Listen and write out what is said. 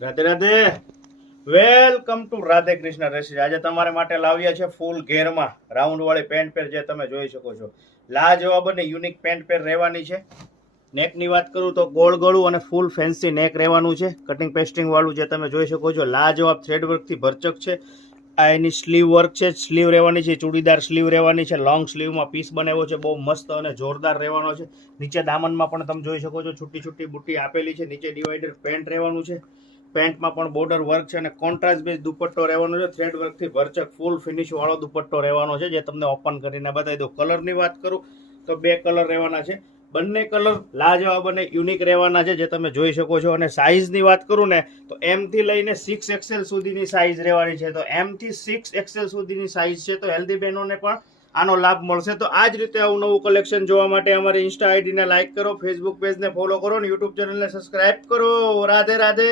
Radhe Radhe, welcome to Radhe Krishna recipes. આજે તમારા માટે લાવ્યા છે ફૂલ ઘેરમાં રાઉન્ડ વાળી પેન્ટ પેર, જે તમે જોઈ શકો છો. લાજવાબ અને યુનિક પેન્ટ પેર રહેવાની છે. નેકની વાત કરું તો ગોળ ગળું અને ફૂલ ફેન્સી નેક રહેવાનું છે. કટિંગ પેસ્ટિંગ વાળું જે તમે જોઈ શકો છો. લાજવાબ થ્રેડ વર્કથી ભરચક છે. આ એની સ્લીવ વર્ક છે, સ્લીવ રહેવાની છે, ચૂડીદાર સ્લીવ રહેવાની છે. લોંગ સ્લીવમાં પીસ બનાવ્યો છે, બહુ મસ્ત અને જોરદાર રહેવાનો છે. નીચે દામનમાં પણ તમે જોઈ શકો છો છૂટી છૂટી બુટ્ટી આપેલી છે. નીચે ડિવાઈડર પેન્ટ રહેવાનું છે. પેન્ટમાં પણ બોર્ડર વર્ક છે અને કોન્ટ્રાસ્ટ બેઝ દુપટ્ટો રહેવાનો છે. થ્રેડ વર્કથી ભરચક ફૂલ ફિનિશ વાળો દુપટ્ટો રહેવાનો છે, જે તમને ઓપન કરીને બતાવી દો. કલરની વાત કરું તો બે કલર રહેવાના છે. બંને કલર લાજવાબ અને યુનિક રહેવાના છે, જે તમે જોઈ શકો છો. અને સાઇઝની વાત કરું ને તો એમ થી લઈને 6XL સુધીની સાઇઝ રહેવાની છે. તો એમ થી 6XL સુધીની સાઇઝ છે, તો હેલ્ધી બહેનોને પણ આનો લાભ મળશે. તો આ જ રીતે આવું નવું કલેક્શન જોવા માટે અમારી ઇન્સ્ટા આઈડીને લાઇક કરો, ફેસબુક પેજને ફોલો કરો અને યુટ્યુબ ચેનલને સબસ્ક્રાઇબ કરો. રાધે રાધે.